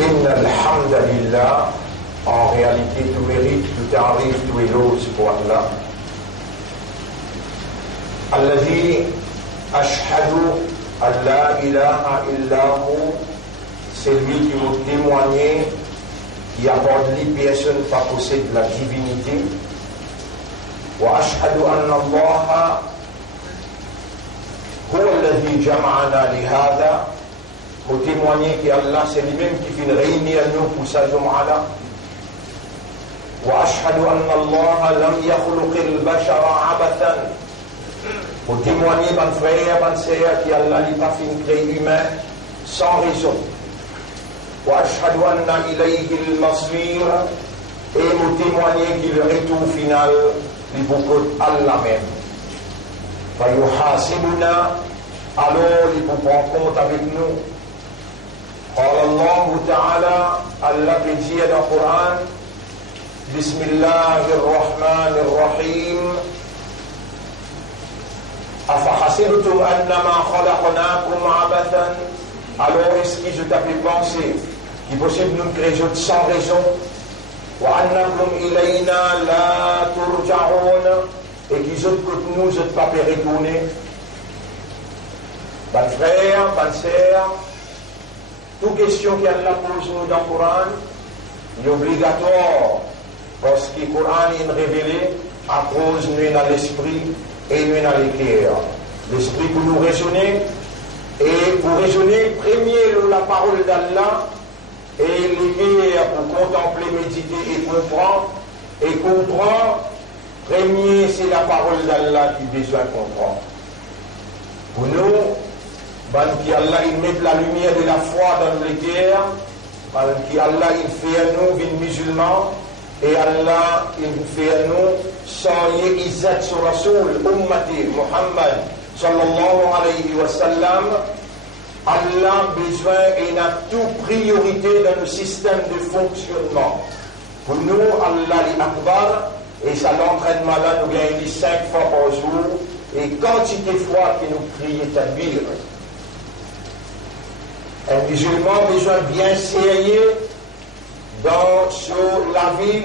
Inna alhamdulillah, en réalité tout mérite, tout arrive, tout éloge pour Allah. Alladhi ashhadu an la ilaha illahu, c'est lui qui nous témoigne, qui apporte lui personne pas possède la divinité. Wa ashhadu anna Allah huwa alladhi jama'ana li hadha, pour témoigner qu'Allah c'est lui-même qui fait réunir nous pour sa Jum'ala. Wa ashhadu anna Allah lam yakhluq al-bashara abathan, pour témoigner mon frère, mon sœur, qu'Allah n'a pas fait créer humain sans raison. Wa ashhadu anna ilayhi al-masir, et nous témoigner que le retour final est beaucoup Allah même. Fa yuhasibuna, alors il peut prendre compte avec nous. قال الله تعالى الله بيجي القرآن بسم الله الرحمن الرحيم أفحسبتم أنما خلقناكم عبثا. Alors est-ce que je t'avais pensé qu'il est possible de nous créer sans raison, وأنكم إلينا لا ترجعون, et qu'ils ont que nous ne pas retourner. Bon frère, bonne sœur, toute question qu'Allah pose nous dans le Coran est obligatoire, parce que le Coran est révélé à cause de nous dans l'esprit et nous dans le cœur. L'esprit pour nous raisonner, et pour raisonner, premier la parole d'Allah, et le cœur pour contempler, méditer et comprendre. Et comprendre, premier c'est la parole d'Allah qui besoin de comprendre. Pour nous, qui Allah il met la lumière de la foi dans les cœurs, qui Allah il fait à nous des musulmans, et Allah il fait à nous sans izzat sur Rasoul ummati Muhammad sallallahu alayhi wa sallam. Allah besoin et a toute priorité dans le système de fonctionnement. Pour nous, Allah est Akbar, et ça l'entraînement là nous gagne 5 fois par jour, et quantité de fois qu'il nous crie Takbir. Un musulman a besoin bien sérieux dans la vie,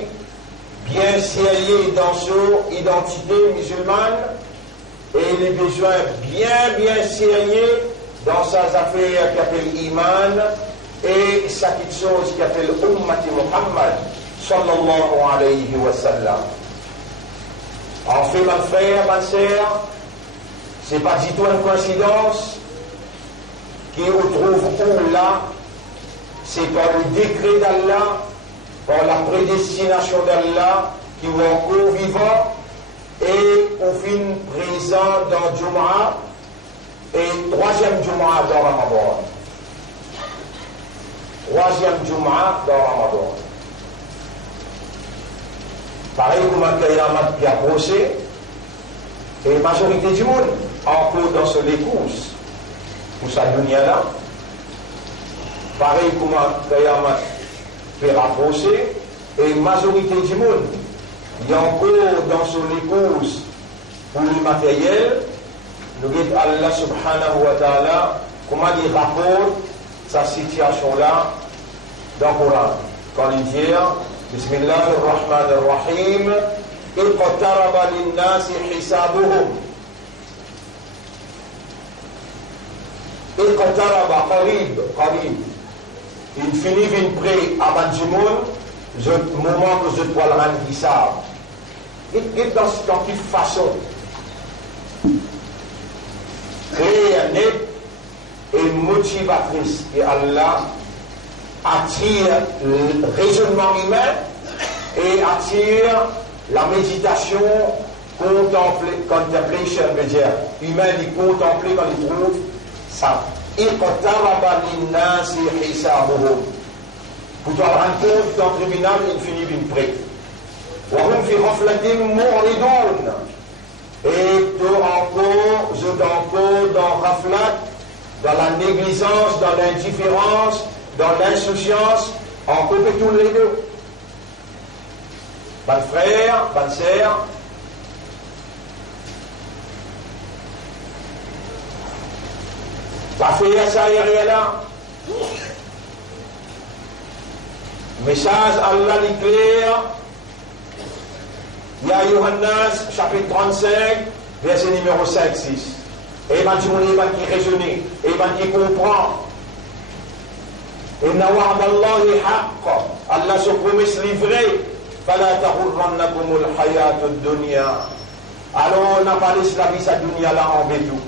bien sérieux dans son identité musulmane, et il a besoin bien sérieux dans ses affaires qui appellent Iman et sa petite chose qui appelle Ummati Muhammad sallallahu alayhi wa sallam. En fait, mon frère, ma sœur, c'est pas du tout une coïncidence qui retrouve où là, c'est par le décret d'Allah, par la prédestination d'Allah, qui est encore vivant et au fin présent dans Jumu'ah et troisième Jumu'ah dans Ramadan. Troisième Jumu'ah dans Ramadan. Pareil comme un Qiyamah qui a approché, et la majorité du monde encore dans ce courses pour sa dunya là. Pareil comme un Qiyamah qui a approché, et la majorité du monde il y a encore dans ce courses pour le matériel. Nous guide Allah subhanahu wa ta'ala comment il rapporte sa situation là dans le Coran. Quand il dit Bismillah ar-Rahman ar-Rahim, iqtaraba lin-nasi hisabuhum. Iqtaraba qarib. Il finit vite près avant du monde, le moment que je dois le rendre hisab. Et dans quelle façon créer net et motivatrice, et Allah attire le raisonnement humain et attire la méditation, contemplation, veut dire humain, il contempler quand il trouve ça. Iqtaraba lin-nasi hisabuhum. Pour te rendre compte dans le tribunal, il finit bien près. Wa hum fi ghaflatin mu'ridun. Et je encore dans Raflat, dans la négligence, dans l'indifférence, dans l'insouciance, en coupe tous les deux. Bon frère, bonne sœur, la fille ça y est là. Message Allah l'éclair. Ya Yohannas, chapitre 35, verset numéro 5-6. Et il y a qui raisonne, et il qui comprend. Inna wa'dallahi haqq. Allah se promesse livrée. Fala tahurrannakumul hayatud dunya. Alors on n'a pas laissé la vie sa dunya là en bétou.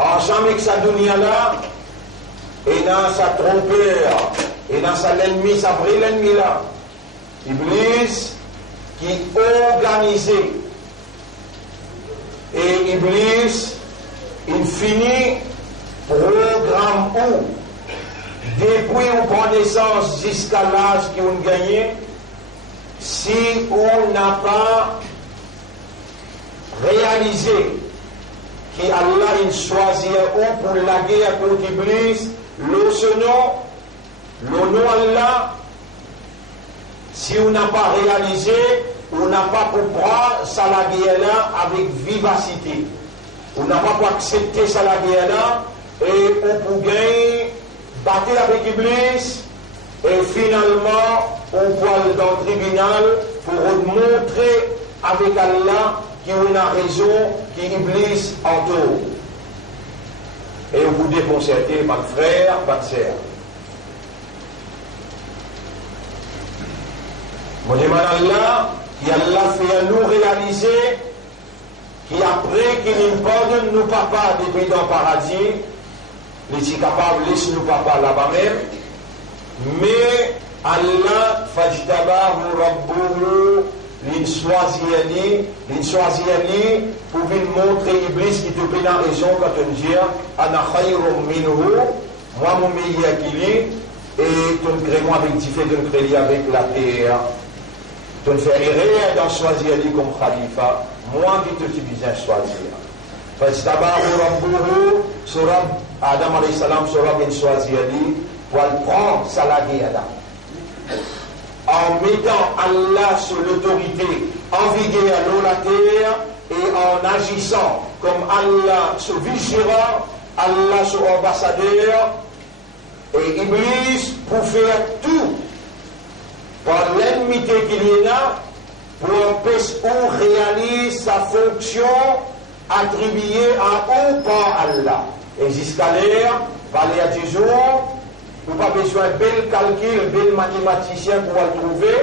En jamais que sa dunya là, et dans sa trompeur, et dans sa l'ennemi, sa vrai l'ennemi là. Iblis qui organisait. Et Iblis, il finit programme où, depuis on prend naissance jusqu'à l'âge qu'on gagne, si on n'a pas réalisé qu'Allah il choisit pour la guerre contre Iblis, le nom Allah, si on n'a pas réalisé, on n'a pas pour prendre ça la guerre là avec vivacité. On n'a pas pour accepter ça la guerre là et on peut gagner, battre avec Iblis et finalement on peut aller dans le tribunal pour montrer avec Allah qu'on a raison, qu'Iblis entoure. Et on vous déconcerter, pas de frère, pas de sœur. Mon demande Allah, qui Allah fait à nous réaliser, qui après qu'il nous pardonne nos papas depuis dans le paradis, les si capables de laisser nos papas là-bas même, mais Allah fajtabahu rabbuhu l'insoisiani pour venir montrer Iblis qui te fait la raison quand on dit ana khayrum minhu, moi mon meilleur qu'il est, et ton crément avec différents de créer avec la terre. Tu ne fais rien dans choisir Ali comme Khalifa, moi qui te suis bien choisir. Parce que Adam alayhi salam sera bien choisi Ali pour prendre sa Adam. En mettant Allah sur l'autorité, en vigueur dans la terre et en agissant comme Allah sur vice-gérant, Allah sur ambassadeur et Iblis pour faire tout. Par l'ennemi qu'il y a, pour empêcher ou réaliser sa fonction attribuée à un par Allah. Et jusqu'à l'heure, parler à toujours, vous n'avez pas besoin de bel calcul, bel mathématicien pour le trouver,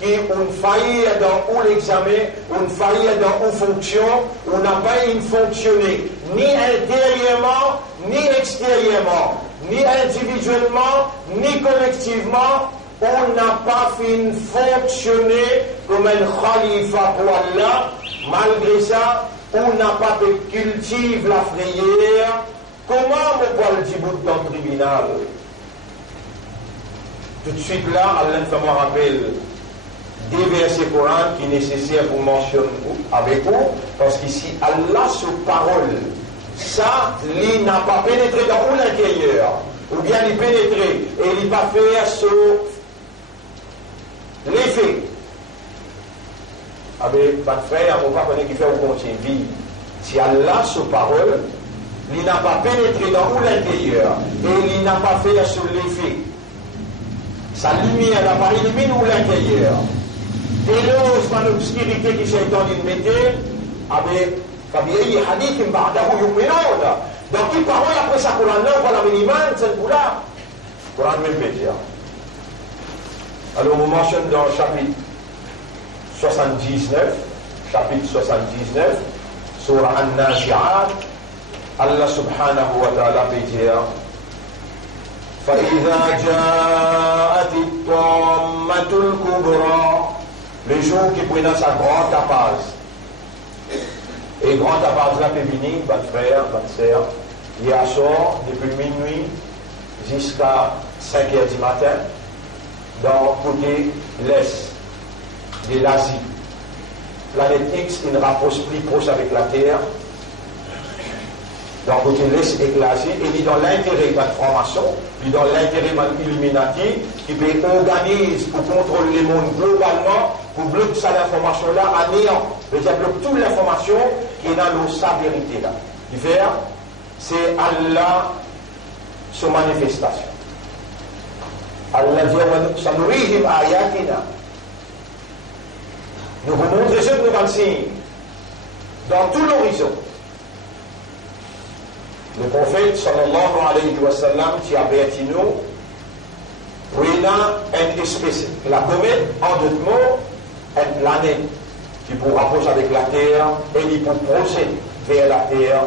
qui ont failli dans l'examen, ont failli dans une fonction, on n'a pas fonctionné, ni intérieurement, ni extérieurement, ni individuellement, ni collectivement. On n'a pas fait fonctionner comme un khalifa pour Allah. Malgré ça, on n'a pas pu cultiver la frayeur. Comment on peut le dire dans le tribunal? Tout de suite là, Allah fait me rappel des versets Coran qui sont nécessaires pour mentionner avec vous. Parce qu'ici, Allah, sur parole, ça, il n'a pas pénétré dans l'intérieur. Ou bien il pénétrer et il va faire sur l'effet. Avec votre frère, mon papa qui fait au contient vie. Si Allah, sur parole, il n'a pas pénétré dans l'intérieur et il n'a pas fait sur l'effet. Sa lumière n'a pas éliminé l'intérieur. Et l'ose par l'obscurité qui s'est étendue de mettre, avec Fabiyi Hadith, Mba'dahu Yuminod. Donc, il parle après ça, Coran, on va la minimum, c'est le Coran. Coran même média. Alors, on mentionne dans le chapitre 79, Surah An-Nazi'at, Allah subhanahu wa ta'ala peut dire فَإِذَا جَاءَتِ الطَّامَّةُ الْكُبْرَى, le jour qui prend sa grande tapage. Et grande tapage là, féminine, votre frère, votre sœur, hier soir, depuis minuit jusqu'à 5h du matin, dans le côté l'est de l'Asie. Planète X, il ne rapproche plus proche avec la Terre. Dans le côté l'est et l'Asie, et il est dans l'intérêt de la formation, il est dans l'intérêt de l'Illuminati, qui peut organiser pour contrôler le monde globalement, pour bloquer ça l'information-là à néant. C'est-à-dire bloquer toute l'information qui est dans sa vérité là. Du faire, c'est Allah, son manifestation. Allah dit sanurihim ayatina. Nous vous montrons ce que nous allons signer dans tout l'horizon. Le prophète sallallahu alayhi wa sallam qui a averti nous, oui, là, une espèce, la comète, en d'autres mots, une planète qui pourra rapprocher avec la terre et qui pour procéder vers la terre,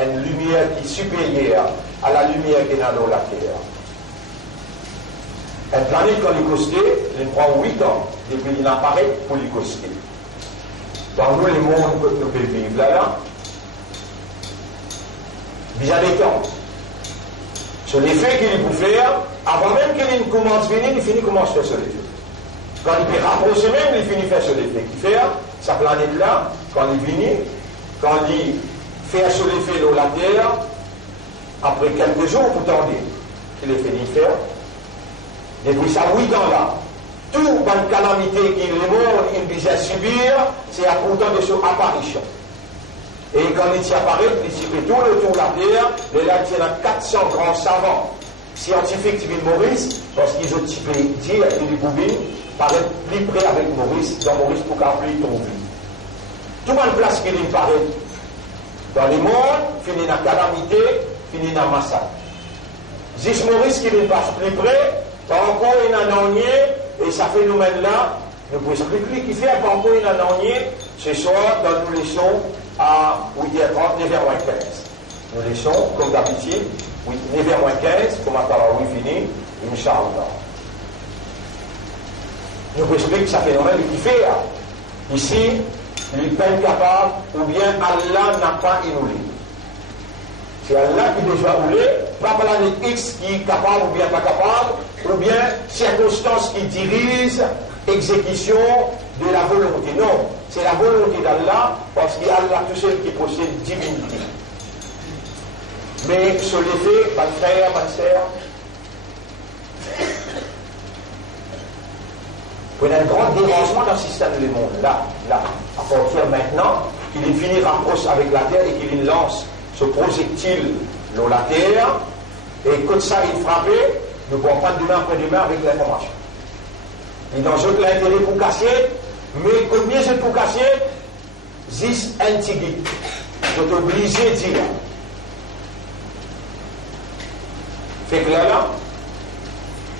une lumière qui est supérieure à la lumière qui est dans la terre. Une planète quand il costait, il prend 8 ans depuis qu'il apparaît pour lui coster. Dans nous, le monde que nous pouvons vivre là, il y a des temps. Sur l'effet qu'il peut faire, avant même qu'il commence à venir, il finit commence à faire sur l'effet. Quand il peut rapprocher même, il finit à faire sur l'effet. Il fait sa planète là, quand il finit, quand il fait sur l'effet de la Terre, après quelques jours, pourtant qu'il est fini de faire. Depuis ça 8 ans là, toute bonne calamité qu'il le monde il vise à subir, c'est à pourtant de son apparition. Et quand il s'y apparaît, il s'y fait tout le tour de la Terre, et là il y a 400 grands savants scientifiques qui viennent Maurice, parce qu'ils ont typé dire et du Boubine, paraît plus près avec Maurice, dans Maurice pour qu'un plus tombe. Tout le place qu'il paraît dans le monde, finit dans la calamité, finit dans le massacre. Juste Maurice qui vient plus près, encore une année, et ça phénomène là, nous pouvons expliquer qui fait encore une année, ce soir, dans nos leçons à 8h30, 9h15. Nous leçons, comme d'habitude, 9h15, comme à Tarawih fini, Inch'Allah. Nous pouvons expliquer que ça phénomène qui fait, ici, il n'est pas capable, ou bien Allah n'a pas innoulé. C'est Allah qui déjà voulu, pas planète X qui est capable ou bien pas capable, ou bien circonstances qui dirigent exécution de la volonté. Non, c'est la volonté d'Allah, parce qu'il y a Allah tout seul qui possède divinité. Mais sur l'effet, pas de frère, pas de sœur, il y a un grand dérangement dans le système du monde. Là, à partir maintenant, qu'il finit rapproche avec la terre et qu'il lance ce projectile dans la terre, et quand ça il frappait, nous ne pouvons pas demain après demain avec l'information. Et dans ce l'intérêt pour casser, mais combien c'est pour casser, 10 intigui. Je suis obligé de dire. Fait que là,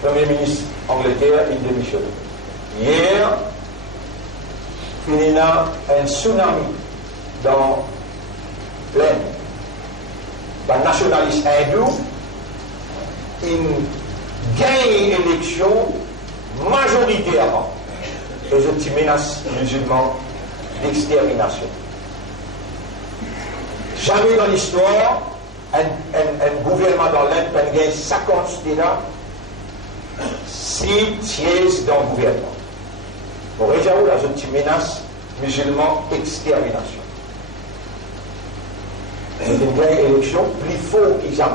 Premier ministre Angleterre, il démissionne. Hier, il y a un tsunami dans l'Inde. Le nationaliste hindou, il gagne l'élection majoritairement. Et je menace musulmans d'extermination. Jamais dans l'histoire, un gouvernement dans l'Inde peut gagner 50 États, 6 sièges dans le gouvernement. Pour réjouir la menace musulmans d'extermination. C'est une élection plus fort que jamais.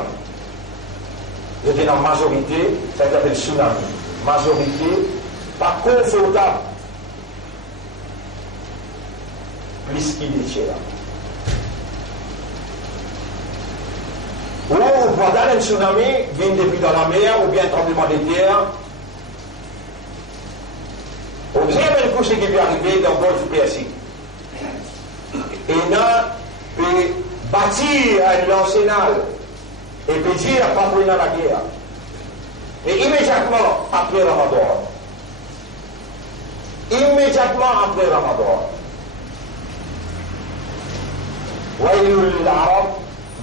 J'étais dans la majorité, ça s'appelle tsunami. Majorité, pas confortable. Plus qu'il est là. Ou pendant un tsunami, vient depuis dans la mer, ou bien un tremblement de terre. Vous avez même ce qui peut arriver dans le golfe Persique. Et là, peut bâtir un arsenal et peut dire pas pour la guerre. Et immédiatement après Ramadan. Immédiatement après Ramadan. Wailul lil Arab,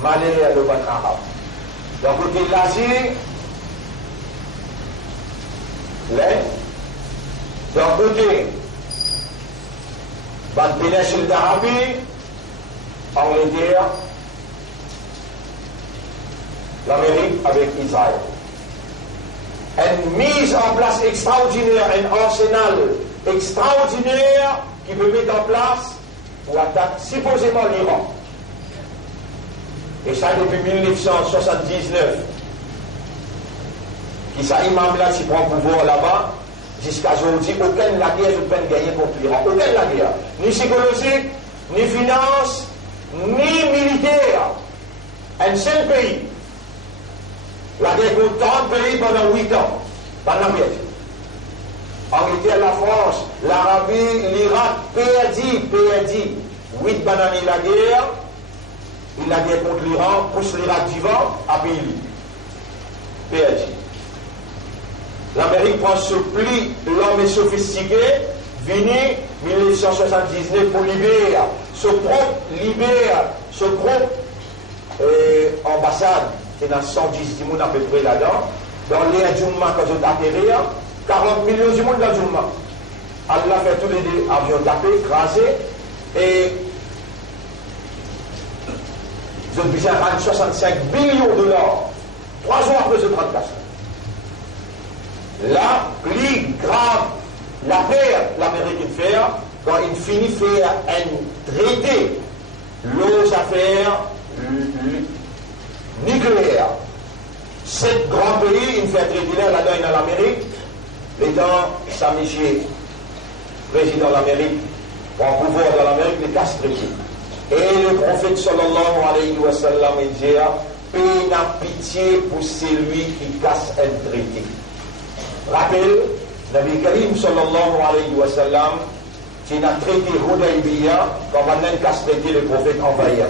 malheur à l'Oban Arab. Donc, côté de l'Asie, l'Inde, d'un côté, dans la péninsule d'Arabie, Angleterre, l'Amérique avec Israël. Une mise en place extraordinaire, un arsenal extraordinaire qui peut mettre en place pour attaquer supposément l'Iran. Et ça depuis 1979. Qui ça, imam là, qui prend pouvoir là-bas, jusqu'à aujourd'hui, aucune la guerre ne peut gagner contre l'Iran. Aucune la guerre. Ni psychologique, ni finance, ni militaire. Un seul pays. La guerre contre 30 pays pendant 8 ans. Pas la pièce. Angleterre, la France, l'Arabie, l'Irak, perdu. 8 bananes la guerre. Il a guerre contre l'Iran, pousse l'Irak vivant, à pays. Perdu. L'Amérique prend ce pli, l'homme est sophistiqué, venu 1979 pour libérer ce groupe, ambassade, qui a 110 personnes à peu près là-dedans, dans les Djouma quand ils ont atterri, 40 millions de monde dans Djouma. Allah fait tous les avions tapés, écrasés, et ils ont besoin de 65 billions de dollars, 3 jours après ce 34. La plus grave, la perte l'Amérique fait quand il finit de faire un traité, l'eau affaires nucléaire. 7 grands pays, il fait un traité là-dedans dans l'Amérique, l'étant Saint-Michel, président de l'Amérique, en pouvoir de l'Amérique, les casse traité. Et le prophète sallallahu alayhi wa sallam, il dit, paix n'a pitié pour celui qui casse un traité. Rappel, Nabi Karim sallallahu alayhi wa sallam, qui a traité Hudaybiya, quand maintenant casse traité le prophète envahir.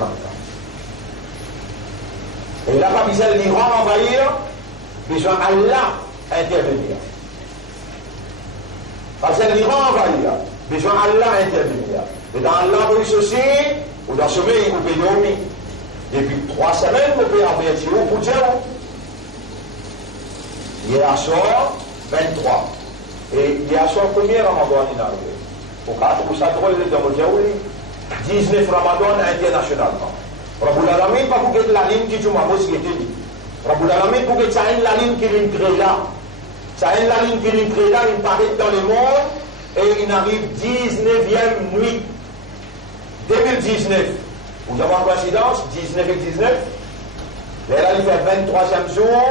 Et là, pas besoin de l'Iran envahir, besoin d'Allah intervenir. Pas besoin de l'Iran envahir, besoin d'Allah intervenir. Et dans Allah, vous aussi, ou dans ce pays, vous pouvez dormir. Depuis 3 semaines, vous pouvez avertir pour dire. Hier soir, 23. Et hier soir, combien de Ramadan il est arrivé? Pour ça, drôle de Djaouli. 19 Ramadan internationalement. Raboul Alamin, pas pour que la ligne qui joue ma bosse qui était dit. Raboul Alamin, pour que ça ait la ligne qui est là. Ça ait la ligne qui est là, il paraît dans le monde, et il arrive 19e nuit. 2019. Vous avez en coïncidence, 19 et 19. Là, il fait 23e jour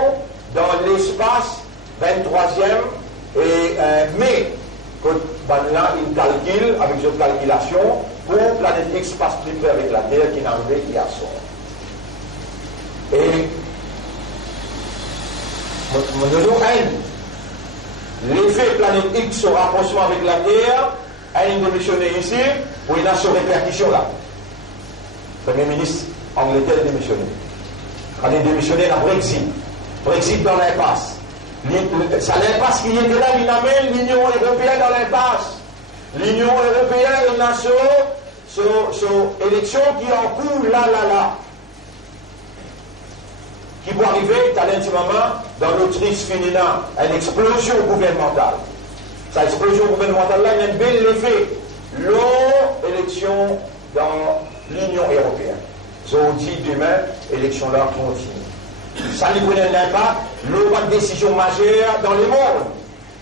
dans l'espace, 23e, et mais, là, il calcule avec cette calculation pour planète X passe plus près avec la Terre qui est arrivée hier soir. Et l'effet planète X se rapprochement avec la Terre a une démissionné ici pour une nation répercussion là. Le Premier ministre Angleterre est démissionné. Quand il est démissionné, il a Brexit. Brexit dans l'impasse. C'est l'impasse qui est là, il amène l'Union européenne dans l'impasse. L'Union européenne est une élection qui est en cours là. Qui peut arriver, intimement, dans l'Autriche féminin, une explosion gouvernementale. Cette explosion gouvernementale-là, il y a un bel effet. L'élection dans l'Union européenne. Ils ont dit demain, l'élection-là continue. Ça lui connaît l'impact, l'eau a une décision majeure dans le monde.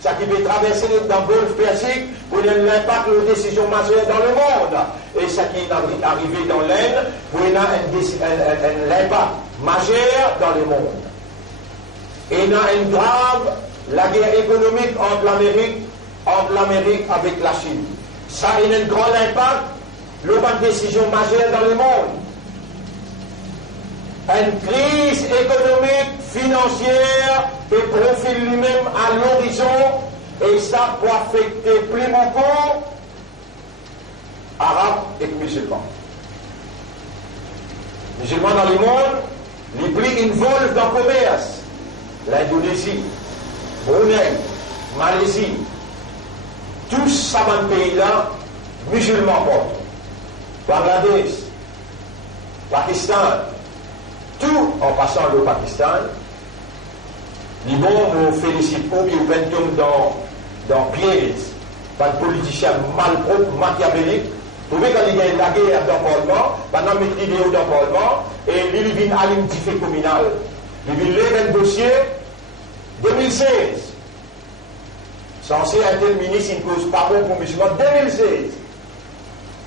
Ça qui peut traverser dans le Golfe Persique, connaît l'impact de la décision majeure dans le monde. Et ça qui est arrivé dans l'Inde, connaît un impact majeur dans le monde. Et il y a une grave, la guerre économique entre l'Amérique avec la Chine. Ça a un grand impact, l'eau a une décision majeure dans le monde. Une crise économique, financière, et profile lui-même à l'horizon, et ça peut affecter plus beaucoup Arabes et musulmans. Musulmans dans le monde, les plus involvent dans le commerce. L'Indonésie, Brunei, Malaisie, tous ces pays-là, musulmans portent. Bangladesh, Pakistan, tout en passant le Pakistan, les bons nous félicitent pour qu'ils viennent dans piège, par des politiciens malpropres, machiavéliques. Vous voyez quand il y a la guerre dans le Parlement, pendant mettre l'idéo dans le Parlement, et il vient à l'unité communale. Il vient lever un dossier 2016. Censé être le ministre, une cause pas bon pour musulmans, 2016.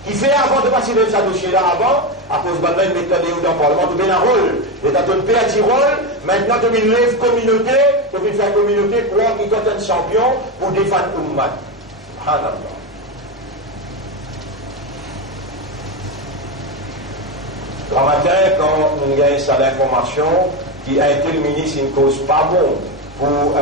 Qui fait avant de passer dans ce dossier-là avant, à cause de la méthode dans le Parlement, tu as un rôle. Et tu as un petit rôle, maintenant tu as une lève communauté, tu as faire communauté pour qui est un champion pour défendre Ummat. Subhanallah. Le matin, quand on gagne cette information, qui a été le ministre, une cause pas bon pour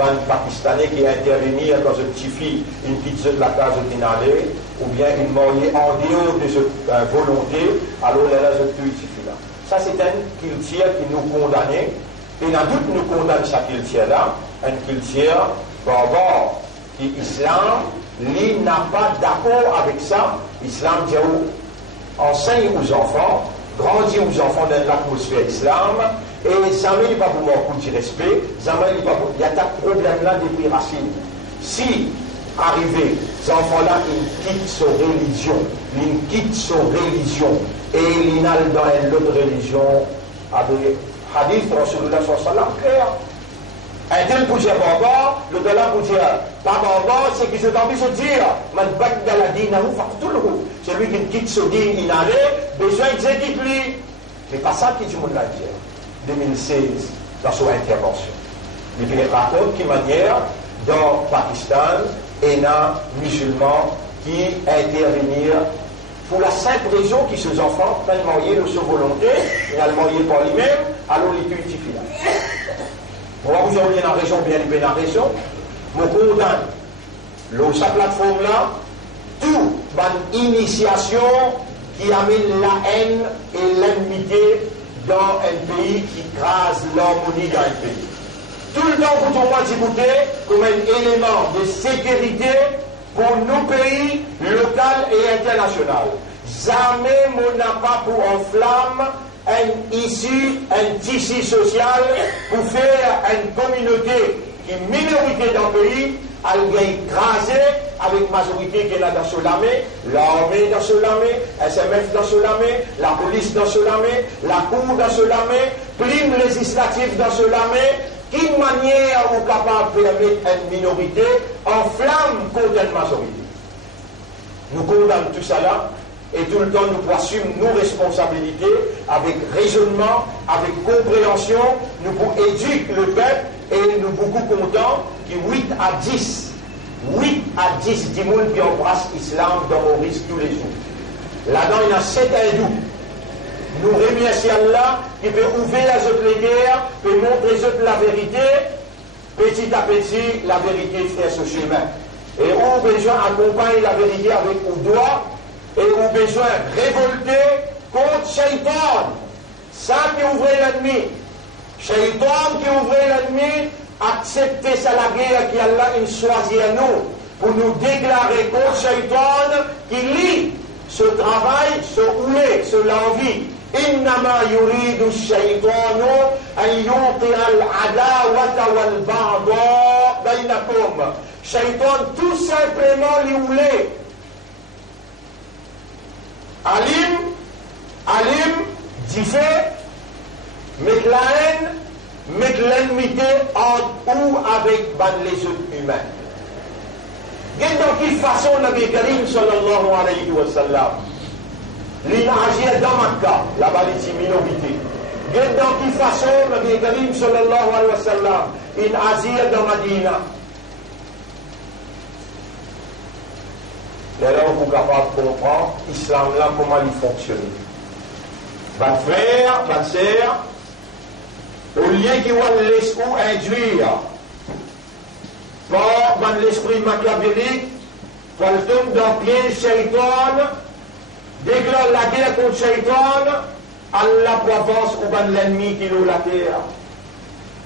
un Pakistanais qui est intervenu dans une petite fille, une petite de la case de Tinalé, ou bien une mariée en dehors de cette volonté, alors elle a cette petite fille-là. Ça, c'est une culture qui nous condamne, et dans doute nous condamne cette culture-là, une culture barbare, qui l'islam, lui, n'a pas d'accord avec ça. L'islam dit enseigne aux enfants, grandit aux enfants dans l'atmosphère islam, et jamais il n'y a pas pour manquer de respect, jamais il n'y a pas pour... Il y a un problème-là depuis racines. Si, arrivé, ces enfants-là, ils quittent son religion, et ils n'allent dans une autre religion, avec hadith, Rasulullah sallallahu alayhi wa sallam, clair. Un tel pour dire barbare, le dollar pour dire pas barbare, c'est qu'ils ont envie de se dire, celui qui quitte ce din inhalé, besoin d'exécuter. Mais pas ça qui dit mon l'a dit. 2016, dans son intervention. Il raconte qui manière, dans le Pakistan, et un musulman qui intervenir pour la simple raison que ces enfants prennent marier de sa volonté, ils n'ont marié par lui-même, alors ils purifient là. On va vous envoyer dans la région, bien dans la région, mon condamne, sa plateforme-là, toute une initiation qui amène la haine et l'ennemité dans un pays qui crase l'harmonie dans un pays. Tout le temps, pour moi, Djibouti, comme un élément de sécurité pour nos pays local et international. Jamais on n'a pas pour enflamme un tissu social pour faire une communauté qui est minorité dans le pays, elle est écrasée avec majorité qui est là dans ce lamé, l'armée dans ce lamé, SMF dans ce lamé, la police dans ce lamé, la cour dans ce lamé, prime législative dans ce lamé. Quelle manière est capable de permettre une minorité en flamme contre une majorité? Nous condamnons tout ça là, et tout le temps nous assumons nos responsabilités avec raisonnement, avec compréhension, nous pour éduquer le peuple, et nous beaucoup contents que 8 à 10 dimoun qui embrassent l'islam dans Maurice tous les jours. Là-dedans, il y a 7 hindous. Nous remercions Allah qui peut ouvrir les guerres, peut montrer la vérité, petit à petit, la vérité fait ce chemin. Et on a besoin d'accompagner la vérité avec le doigt, et on a besoin de révolter contre Shaitan. Ça qui ouvre l'ennemi. Shaitan qui ouvre l'ennemi, accepter ça la guerre qui Allah a choisi à nous, pour nous déclarer contre Shaitan qui lit ce travail, ce oulé, ce l'envie. إنما يريد الشيطان أن يوقع العداوة والبغضاء بينكم. Shaitan tout simplement lui voulait. Alim, dit fait, mettre la haine, mettre l'ennemité entre ou avec les autres humains. Quelle dans quelle façon Nabi Karim sallallahu alayhi wa sallam il agit dans Makkah, là-bas il est minorité. Et dans quelle façon Nabi Karim sallallahu alayhi wa sallam il agit dans Madina. Et là on est capable de comprendre l'islam là comment il fonctionne. Votre frère, votre sœur, au lieu qu'il va laisser induire par l'esprit machiavélique, par le tombe dans le pied Shaitan, déclare la guerre contre Shaitan, Allah avance ou ban l'ennemi qui est la terre.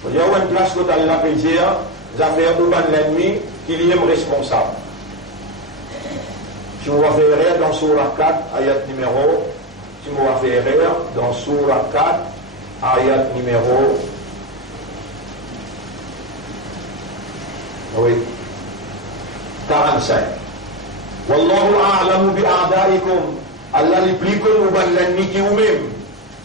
Il y a une place que Allah peut dire, j'affaire ou ban l'ennemi qui est responsable. Si vous verrez dans Surah 4, ayat numéro, si vous verrez dans Surah 4, ayat numéro, oui, 45. Wallahu a'lamu bi'a'da'ikum. Allah li plie comme l'ennemi qui vous-même.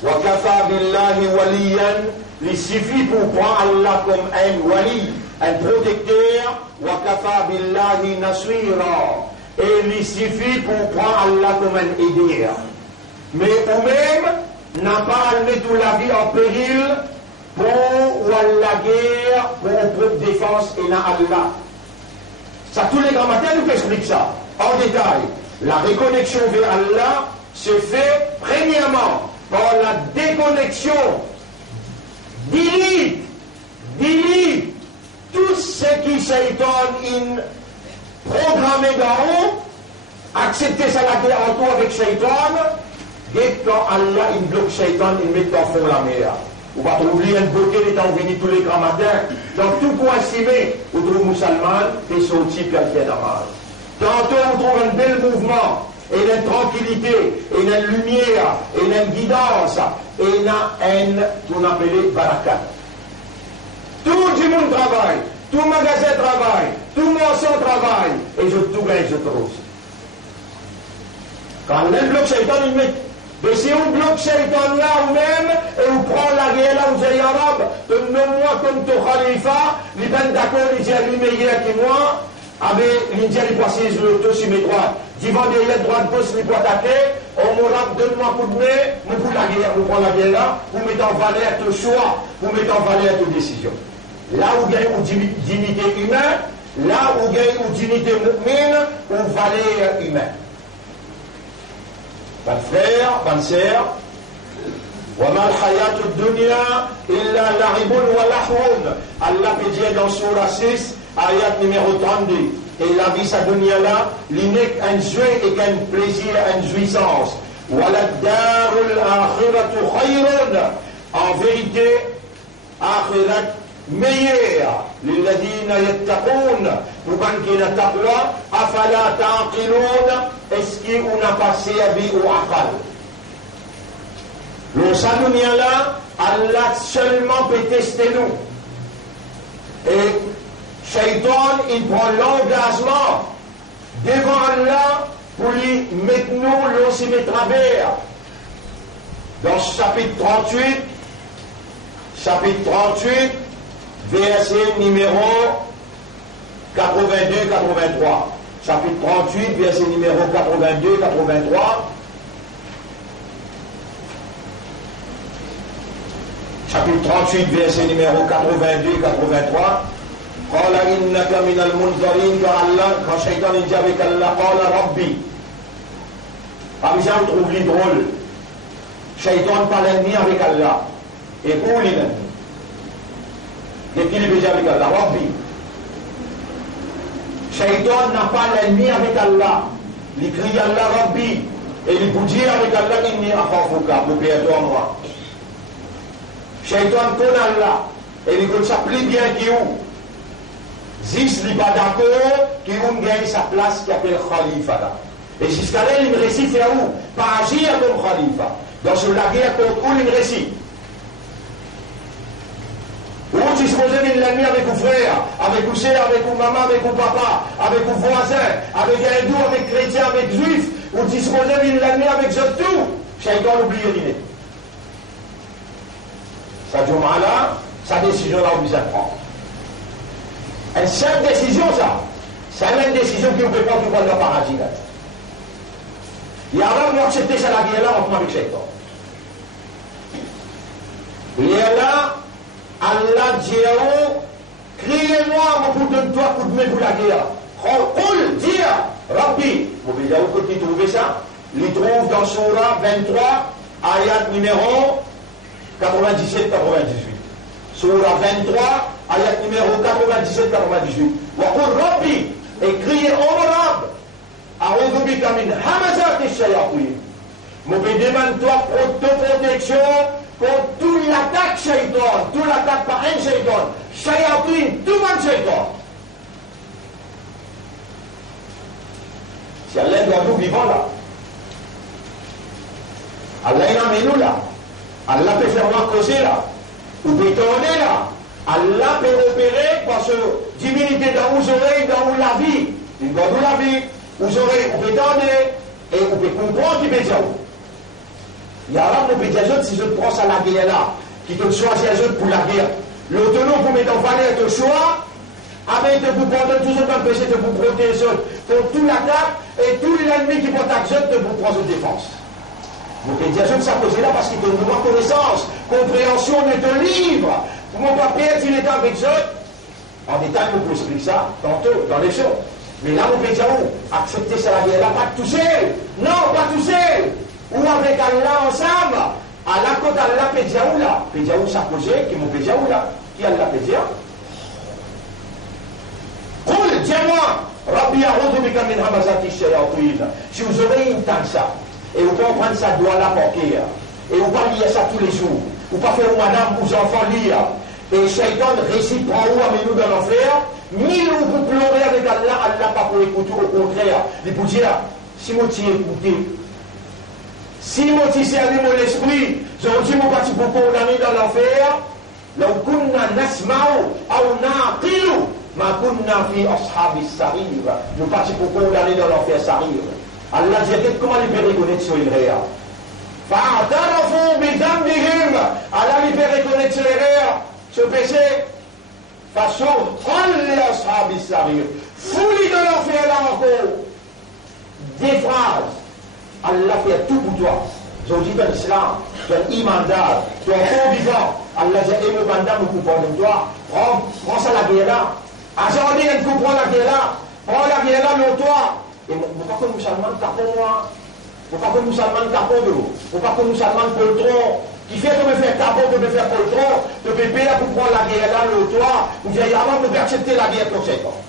Wa kafa billahi waliyan. Il suffit pour prendre Allah comme un wali, un protecteur. Wa kafa billahi nasira. Et il suffit pour prendre Allah comme un aideur. Mais vous-même n'a pas amené toute la vie en péril pour la guerre, pour une propre défense et n'a Allah. Ça, tous les grammaires nous expliquent ça, en détail. La reconnexion vers Allah se fait premièrement par la déconnexion. Delete tout shaitan in programmé d'en haut, accepter ça la guerre en tout avec shaitan, et quand Allah il bloque shaitan, il met en fond la mer. Vous va trouver un beauté étant venu tous les grands matins. Dans tout coin cimé, vous trouvez musulman et sorti quelqu'un d'amage. Tantôt vous trouvez un bel mouvement, et une tranquillité, et une lumière, et une guidance, et une qu'on appelle barakat. Tout le monde travaille, tout le magasin travaille, tout le maçon travaille, et je tout gagne, je trouve. Quand le bloc shaitan, il met. Mais si on bloque shaitan là ou même, et on prend la guerre là, vous êtes arabe, donne-moi comme ton khalifa, les ben d'accord, il dit à lui meilleur que moi, avec l'Indien, il passe les autos sur mes droits. Divan derrière droite, gauche, les poids d'attaquer, on m'aura donne-moi un coup de main, vous prenez la guerre, vous prenez la guerre là, vous mettez en valeur ton choix, vous mettez en valeur ton décision. Là où il y a une dignité humaine, là où il y a une dignité mu'mine, ou valeur humaine. Bonne frère, bonne sœur, وَمَا الْحَيَاةُ الدُّنْيَا إِلَّا لَعِبٌ وَلَهْوٌ. Allah peut dire dans Surah 6, ayat numéro 32. Et la vie, sa dunya là, il n'est qu'un jeu et qu'un plaisir, une jouissance. وَلَدَّارُ الْآخِرَةُ خَيْرٌ. En vérité, akhirat meilleur. لِلَّذِينَ يَتَّقُونَ. Pour qui n'a taqwa, afala ta'qilun. Est-ce qu'on a passé à vie ou aqal? Le salunia là, Allah seulement peut tester nous. Et Shaitan, il prend l'engagement devant Allah pour lui mettre nous l'on s'y met travers. Dans ce chapitre 38, verset numéro 82-83. Chapitre 38, verset numéro 82-83. Chapitre 38, verset numéro 82-83. قال إنك من المنذرين quand Shaitan dit avec Allah قال ربي. Parmi ça, on trouve les drôles. Shaitan pas l'ennemi avec Allah. Et pour l'ennemi. Et qui est avec Allah? Rabbi. Shaitan n'a pas l'ennemi avec Allah. Il crie Allah Rabbi. Et il peut dire avec Allah inni akhafuka, mon père toi moi. Shaitan connaît Allah. Et il peut s'appeler bien qui où. Zis n'est pas d'accord qui où gagne sa place qui appelle Khalifa là. Et jusqu'à là, il récite à où? Pas agir comme Khalifa. Dans la guerre contre où il récite. Où tu supposais venir l'ennemi avec vos frères, avec vos sœurs, avec vos mamans, avec vos papas, avec vos voisins, avec un hindou, avec chrétien, avec juif, où tu supposais venir l'ennemi avec tout. Shaitan oublie rien. Ça dit là, sa décision là, on vous apprend. Une simple décision, ça. C'est une décision qui ne peut pas tout le paradis. Il y a là, on accepter ça la guerre là, on prend avec Shaitan. Il y a là, Allah dit, criez-moi, mon coup de toi, coup de main pour la guerre. Qul, dire, Rabbi. Vous pouvez dire où tu trouves ça? Il trouve dans Surah 23, ayat numéro 97-98. Surah 23, ayat numéro 97-98. Wa qul Rabbi, et criez, oh mon Rab, a'udhu bika min hamazati shayatin. Vous pouvez demander toi protection contre toute l'attaque shaitan, toute l'attaque par un shaitan, shayatin, tout le monde shaitan. Si Allah doit nous vivons là, Allah est dans nous là, Allah peut faire moi causer là, ou peut tourner là, Allah peut opérer parce que divinité dans vos oreilles, dans la vie, il doit nous la vie, vos oreilles, on peut tourner, et on peut comprendre qui peut dire. Il y a là, on peut dire, si je prends ça la guerre là, qui te choisit les autres pour la guerre, l'autonome pour mettre en valeur ton choix, avec de vous prendre tout ce qu'on péché, de vous protéger les autres, pour tout l'attaque, et tout l'ennemi qui peut attaquer, de vous prendre en défense. Vous pouvez dire, je ne sais pas là parce qu'il donne de moi connaissance, compréhension de ton livre. Pour mon papier, il est avec eux. En détail, on peut expliquer ça tantôt, dans les choses. Mais là, on peut dire, accepter ça la guerre là, pas tout seul. Non, pas tout seul. Ou avec Allah ensemble. Allah, quand Allah peut dire où là? Peut dire où ça posé, qui m'ont peut dire où là? Qui Allah peut dire? Si vous aurez une tante ça, et vous pouvez prendre ça doigt là pour et vous pouvez lire ça tous les jours, vous pouvez faire madame pour vos enfants lire, et Shaitan récite pour vous amener nous dans l'enfer, mille vous pleurer avec Allah, Allah pas pour écouter, au contraire, il peut dire, si moi t'y écouté, si moi t'y servi mon esprit, j'aurais dit mon parti pour condamner dans l'enfer, لو كنا نسمع أو نعقل ما كنا في أصحاب السعير. Nous partons pour condamner dans l'enfer Sarir. Allah dit comment il peut reconnaître sur l'erreur. فاعترفوا بذنبهم. Allah il peut reconnaître sur l'erreur, ce péché. فسحقا لأصحاب السعير. Fouli dans l'enfer là encore. Des phrases. Allah fait tout pour toi. Je dis dans l'islam, tu es imandable, tu es encore vivant. Allah dit, et le bandam nous coupons de toi. Prends ça la guerre là. Aujourd'hui, elle coupe la guerre là. Prends la guerre là, mais toi. Et pourquoi que nous musulmans tapons moi? Pourquoi que nous musulmans tapons de l'eau? Pourquoi que nous musulmans poltron? Qui fait que me faire tapon, de me faire poltron, de me payer pour prendre la guerre là, mais toi, ou bien avant de accepter la guerre pour 5 ans.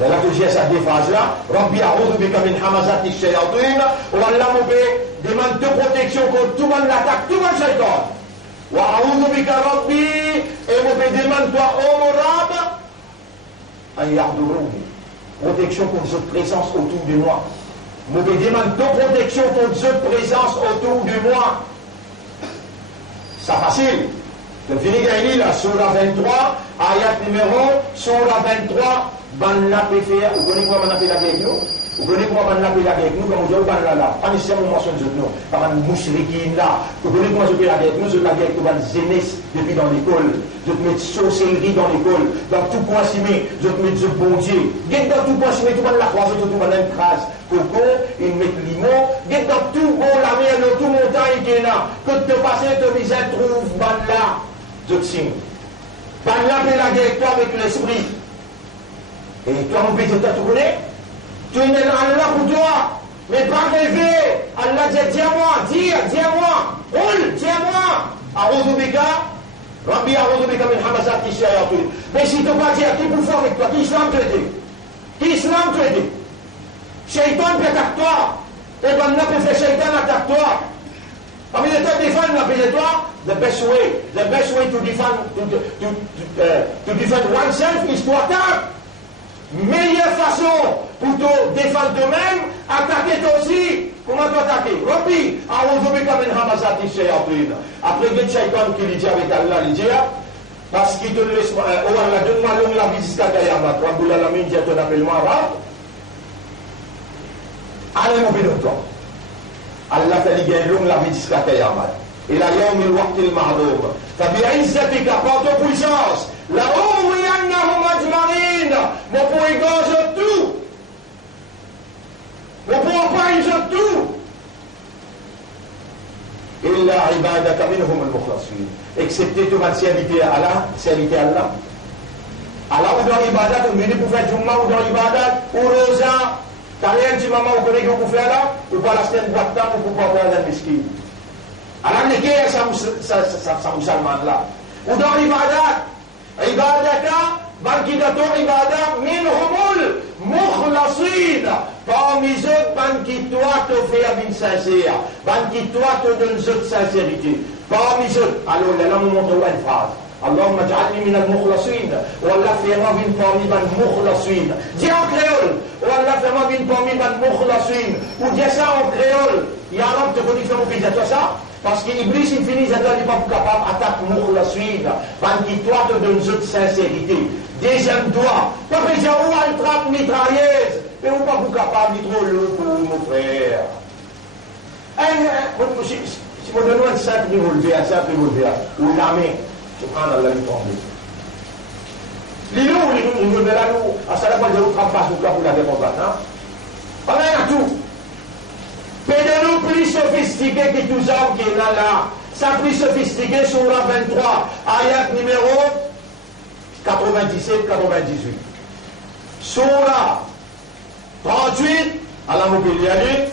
Là que j'ai cette phrase-là, Rabbi a'udhu bika min hamazati shayatin, ou Allah me demande de protection contre tout le monde l'attaque, tout le monde shaitan. Wa a'udhu bika Rabbi, et me demande toi, oh mon Rab, an ya'duruni, protection contre cette présence autour de moi. Me demande de protection contre cette présence autour de moi. C'est facile. Le Fini la Surah 23, ayat numéro, Surah 23, ban la PFR, vous connaissez comment on appelle la guerre, vous connaissez comment on appelle la guerre, nous, comme on dit, ban là, pas nécessairement mention de nous, comme un mouchrikin là, vous connaissez comment on appelle la guerre, nous, c'est la guerre que van zénès depuis dans l'école, je te mets sorcellerie dans l'école, dans tout coin simé, je te mets de bon Dieu, get dans tout coin simé, tout le monde la croise, tout le monde une crase, coco, il met limon, get dans tout bon la mer, dans tout montagne qui est là, que te passer, te misère, trouve ban là. Je te signe. Ban là, fais la guerre avec toi, avec l'esprit. Et toi, mon petit, tu connais? Tu es là pour toi. Mais pas rêver. Allah dit, dis-moi, dis-moi. Roule, dis-moi. A'udhu bika. Rabbi a'udhu bika min hamazati shayatin. Mais si tu ne peux pas dire, qui pour faire avec toi? Qui islam te dit? Qui islam te dit? Shaitan peut attaquer toi. Et ben là, peut faire shaitan attaque toi. Parmi les temps défendre la paix de toi, the best way to defend oneself is to attack. Meilleure façon pour te défendre toi-même, attaquer toi aussi. Comment tu attaquer? Rabbi, a'udhu bika min hamazati shayatin. Après que Shaitan qui dit avec Allah, il dit, parce qu'il te laisse, oh Allah, donne-moi longue la vie jusqu'à Kayamat. Rabbul Alamin dit, ton appelle-moi arabe. Allez, mon pédoton. Allah fait l'égale longue la vie jusqu'à Kayamat. Et la yom il waqt il ma'loum. Fabi'izzatika, par ton puissance, la uwiyannahum ajma'in, mon pour égorge tout. Mon pour empêche tout. Illa ibadaka minhum al-mukhlasin. Excepté tout ma serviteur à Allah. Allah ou dans l'ibadat, on vient pour faire Jumma ou dans l'ibadat, ou Rosa. Quand il dit maman, vous connaissez qu'on peut faire là, ou pas la semaine de temps pour pouvoir faire la miskin. Alors, il y a ça musulman là. Ou dans l'ibadat, ibadaka, bankidato ibadat, minhumul mukhlasin. Parmi eux, bankitois te fait une sincère. Bankitois te donne une sincérité. Parmi eux, alors là, on montre une phrase. اللهم اجعلني من المخلصين ولا فيما بين parmi من مخلصين. Dis en créole. ولا فيما بين parmi من مخلصين. Ou dis ça en créole. Il y a un homme te connaît comment dire toi ça? Parce que Iblis il finit à dire pas capable attaque مخلصين. Ban qui toi te donne de sincérité. Deuxième doigt. Pas dire où elle trappe mitrailleuse. Mais ou pas capable ni trop lourd pour mon frère. Si vous donnez un simple revolver, ou la main. Subhanallah, il tombe. L'îlot, de la nous, à ça, la de l'autre face, pour la défense. On a tout. Pédalo plus sophistiqué que tous les hommes qui est là. Ça plus sophistiqué sur la 23, ayat numéro 97-98. Surah 38, à la mobilité,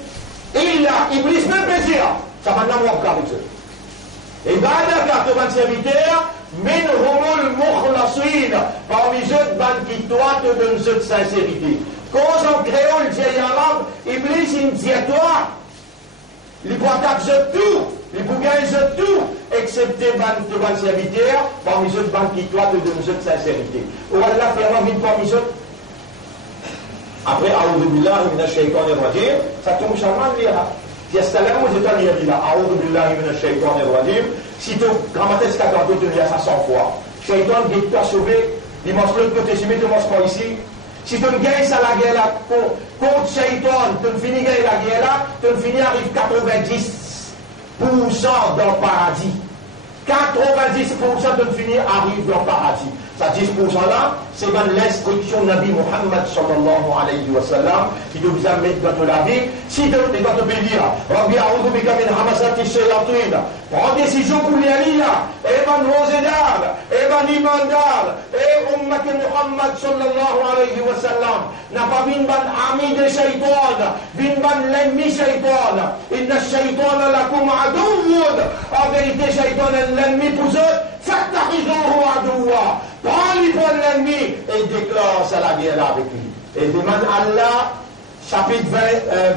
il a Iblis même plaisir. Ça va nous avec ça. Et بعد 80 serviteurs, منهم المخلصون Mukhlasin, parmi eux, qui toi te donne de sincérité. Cause en créole, dit arabe, Iblis, il dit à toi, il peut taper tout, il peut gagner tout, excepté de ban serviteur, parmi eux, qui toi te donne de sincérité. Ou Allah fait un envie parmi eux. Après, A'udhu billahi minash shaitanir rajim, ça tombe charmant, il y a. Si Assalam, vous êtes allé là, A'udhu billahi minash shaitanir rajim, si tu grammates qu'à tantôt, tu dis ça 100 fois. Shaitan, dit toi sauvé, il mange l'autre côté, si tu ne manges pas ici. Si tu ne gagnes ça la guerre là, contre Shaitan, tu ne finis gagner la guerre là, tu ne finis arrive 90% dans le paradis. 90% de finir arrive dans le paradis. Ça 10% là, c'est dans l'instruction de Nabi Muhammad sallallahu alayhi wa sallam qui doit vous amener dans la vie. Si tu es dans ton pays là, Rabbi a'udhu bika min hamasati shayatin, prends décision pour les aller là, et ban rosedal, et ban imandal, et ummat Muhammad sallallahu alayhi wa sallam, n'a pas vin ban ami de shaitan, vin ban l'ennemi shaitan, inna shaitan lakum adoun, en vérité shaitan est l'ennemi pour eux, fattakhidhuhu adoua. Prends-lui pour l'ennemi et déclare ça la guerre avec lui. Et demande Allah, chapitre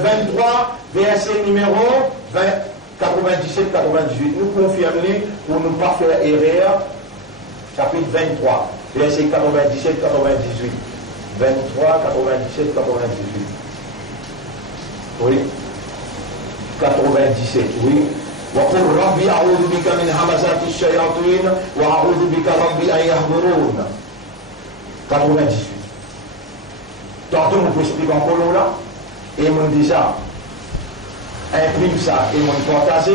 23, verset numéro 97-98. Nous confirmons pour ne pas faire erreur. Chapitre 23, verset 97-98. 23, 97, 98. Oui. 97, oui. وقل ربي أعوذ بك من همزات الشياطين وأعوذ بك ربي أن يحضرون. 98. Tantôt, on peut expliquer encore là, et on déjà imprime ça, et on partage.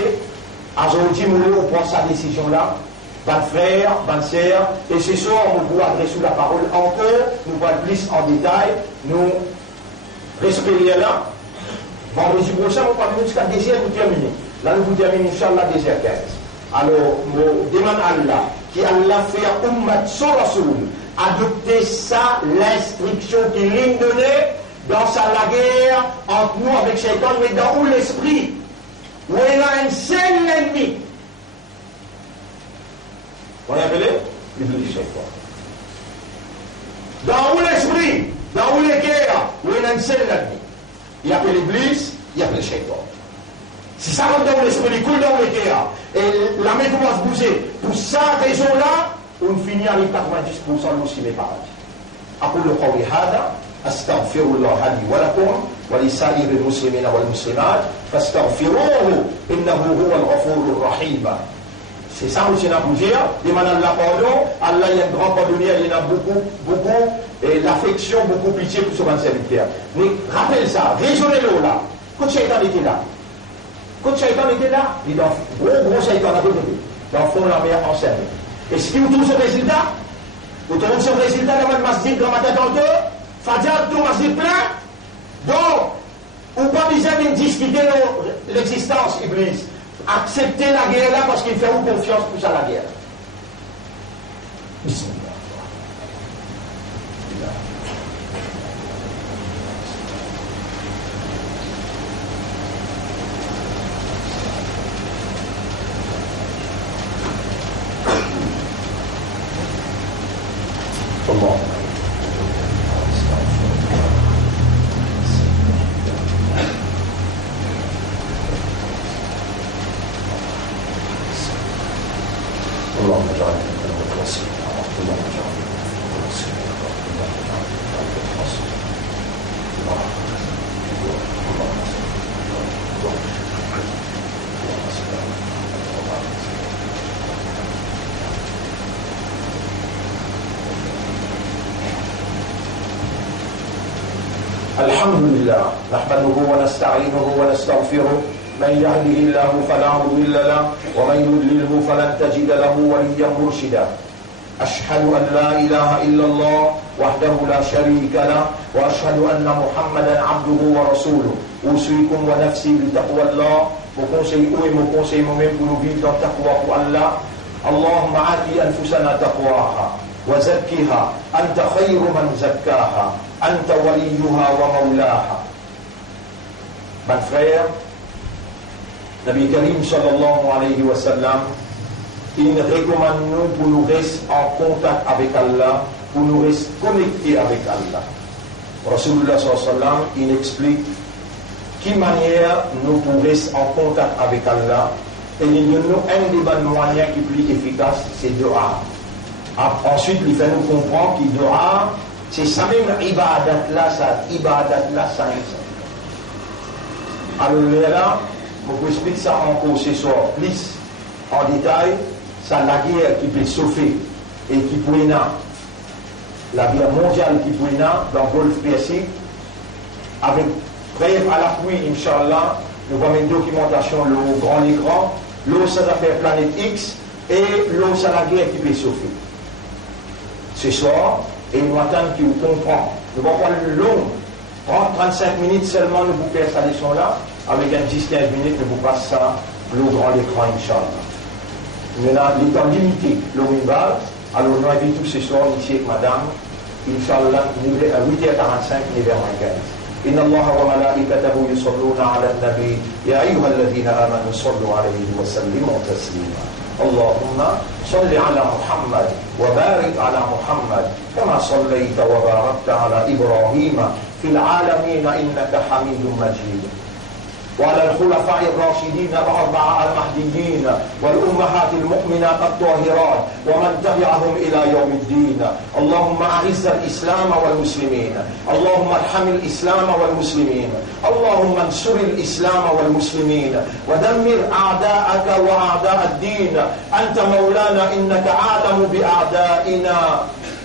Aujourd'hui, on prend sa décision là, ban frère, ban sœur, et ce soir, on peut adresser la parole encore, nous voir plus en détail, nous respecter là. Vendredi prochain, on va venir jusqu'à désert, nous terminer. Là, nous vous terminons, Inch'Allah, désert 15. Alors, on demande à Allah, qui Allah fait ummat sur Rasoul, adopter ça, l'instruction qu'il lui donnait dans la guerre entre nous avec Shaitan, mais dans où l'esprit, où il a un seul ennemi. On l'appelait l'Iblis Shaitan. Dans où l'esprit, dans où les guerres, où il a un seul ennemi. Il appelle l'Iblis, il appelle Shaitan. Si ça rentre dans l'esprit, il coule dans le cœur, et la main doit se bouger. Pour cette raison-là, on finit avec 90% aussi les paradis. أقول قولي هذا أستغفر الله لي ولكم ولسائر المسلمين والمسلمات فاستغفروه إنه هو الغفور الرحيم. C'est ça aussi n'a bougé. Demande Allah pardon. Allah il y a un grand pardonnier, il y a beaucoup et l'affection, beaucoup pitié pour son serviteur. Mais rappelle ça, raisonnez-le là. Quand Shaitan était là. Quand Shaitan était là, il a gros Shaitan à côté. Dans le fond, la mer enceinte. Et si vous trouvez ce résultat, vous trouvez ce résultat dans votre masjid, dans ma tête en deux, Fadjad, tout masjid plein. Donc, ou pas besoin de discuter l'existence, Iblis. Acceptez la guerre là parce qu'il fait vous confiance pour ça la guerre. Bismillah. الحمد لله نحمده ونستعينه ونستغفره من يهده الله فلا مضل له ومن يضلله فلن تجد له وليا مرشدا أشهد أن لا إله إلا الله وحده لا شريك له وأشهد أن محمدا عبده ورسوله أوصيكم ونفسي بتقوى الله وكونسي moi-même pour nous vivre dans taqwa pour Allah. اللهم آت أنفسنا تقواها وزكها أنت خير من زكاها أنت وليها ومولاها. Mon frère, Nabi Karim sallallahu alayhi wa sallam il recommande nous pour nous rester en contact avec Allah, pour nous rester connectés avec Allah. Rasulullah sallallahu alayhi wa sallam, il explique quelle manière nous pourrons rester en contact avec Allah. Et il nous un des bons moyens qui est plus efficace, c'est dua. Ensuite, il fait nous comprendre que dua, c'est ça même ibadat là, ça alors là, je vous explique ça encore ce soir, plus en détail, ça la guerre qui peut sauver et qui peut la guerre mondiale qui peut dans le Golfe Persique, avec preuve à l'appui, Inch'Allah, nous avons une documentation, le grand écran, l'eau ça va faire planète X et l'eau ça la guerre qui peut sauver. Ce soir, et nous attendons qu'il comprend. Nous allons prendre le long, 30-35 minutes seulement, nous vous faire cette leçon-là, avec un 10-15 minutes, nous vous passe ça, le grand écran, Inch'Allah. Maintenant, les temps limités, le minbar, alors nous invitons ce soir ici avec madame, Inch'Allah, à 8h45, 9h15. إن الله وملائكته يصلون على النبي يا أيها الذين آمنوا صلوا عليه وسلموا تسليما اللهم صل على محمد وبارك على محمد كما صليت وباركت على إبراهيم في العالمين إنك حميد مجيد وعلى الخلفاء الراشدين الأربعة المهديين والأمهات المؤمنات الطاهرات ومن تبعهم إلى يوم الدين اللهم أعز الإسلام والمسلمين اللهم ارحم الإسلام والمسلمين اللهم انصر الإسلام والمسلمين ودمر أعداءك وأعداء الدين أنت مولانا إنك أعلم بأعدائنا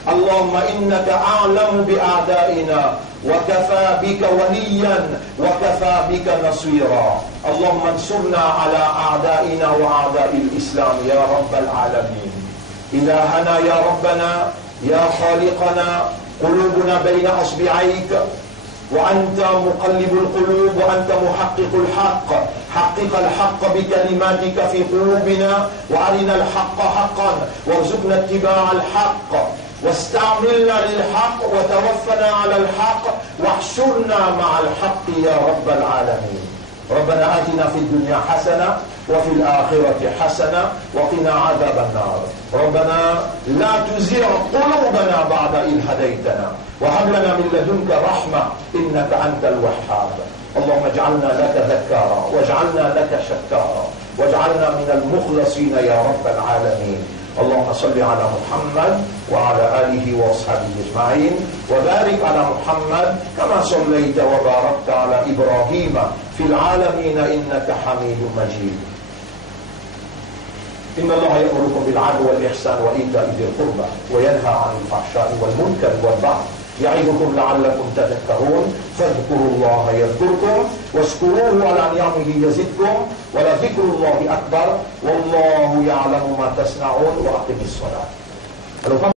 اللهم إنك أعلم بأعدائنا وكفى بك وليا وكفى بك نصيرا اللهم انصرنا على أعدائنا وأعداء الإسلام يا رب العالمين إلهنا يا ربنا يا خالقنا قلوبنا بين أصبعيك وأنت مقلب القلوب وأنت محقق الحق حقق الحق بكلماتك في قلوبنا وأرنا الحق حقا وارزقنا اتباع الحق واستعملنا للحق وتوفنا على الحق واحشرنا مع الحق يا رب العالمين ربنا آتنا في الدنيا حسنة وفي الآخرة حسنة وقنا عذاب النار ربنا لا تزغ قلوبنا بعد إذ هديتنا وهب لنا من لدنك رحمة إنك أنت الوهاب اللهم اجعلنا لك ذكارا واجعلنا لك شكارا واجعلنا من المخلصين يا رب العالمين اللهم صل على محمد وعلى آله وأصحابه أجمعين وبارك على محمد كما صليت وباركت على إبراهيم في العالمين إنك حميد مجيد إن الله يأمركم بالعدل والإحسان وإيتاء ذي القربى وينهى عن الفحشاء والمنكر والبغي يعظكم لعلكم تذكرون فاذكروا الله يذكركم واشكروه على نعمه يزدكم ولذكر الله أكبر والله يعلم ما تصنعون وأقم الصلاة.